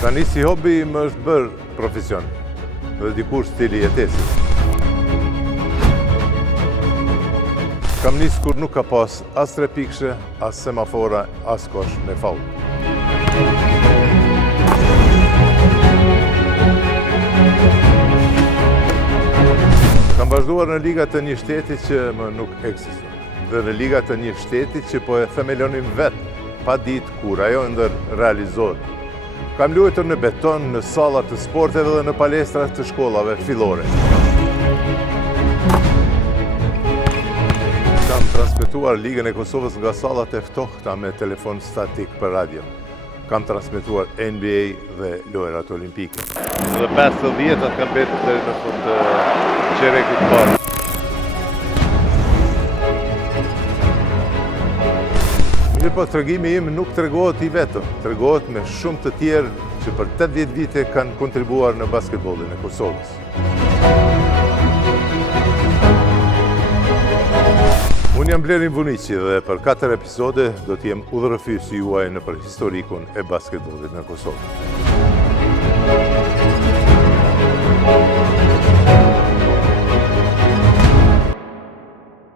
Tani si hobi më është bërë profesion dhe dikur stili jetesës. Kam nisë kur nuk ka pas as trepikshe, as semafora, as kosh me faull. Kam vazhduar në ligat të një shteti që më nuk ekziston, dhe në ligat të një shteti që po e themelonim vetë, pa ditë kur ajo ndër realizohet. Kam luajtur në beton, në sallat të sporteve dhe në palestrat të shkollave fillore. Kam transmetuar Ligën e Kosovës nga sallat e ftohta me telefon statik për radio. Kam transmetuar NBA dhe lojrat olimpike. Dhe 50 vjetat kam betur deri në fund të çerekut të parë. Mirë po, tregimi im nuk tregohet I vetëm, tregohet me shumë të tjerë që për 80 vite kanë kontribuar në basketbollin e Kosovës. Unë jam Blerin Vuniqi dhe për 4 episode do t'jem udhërëfyesi juaj në për historikun e basketbollit në Kosovë.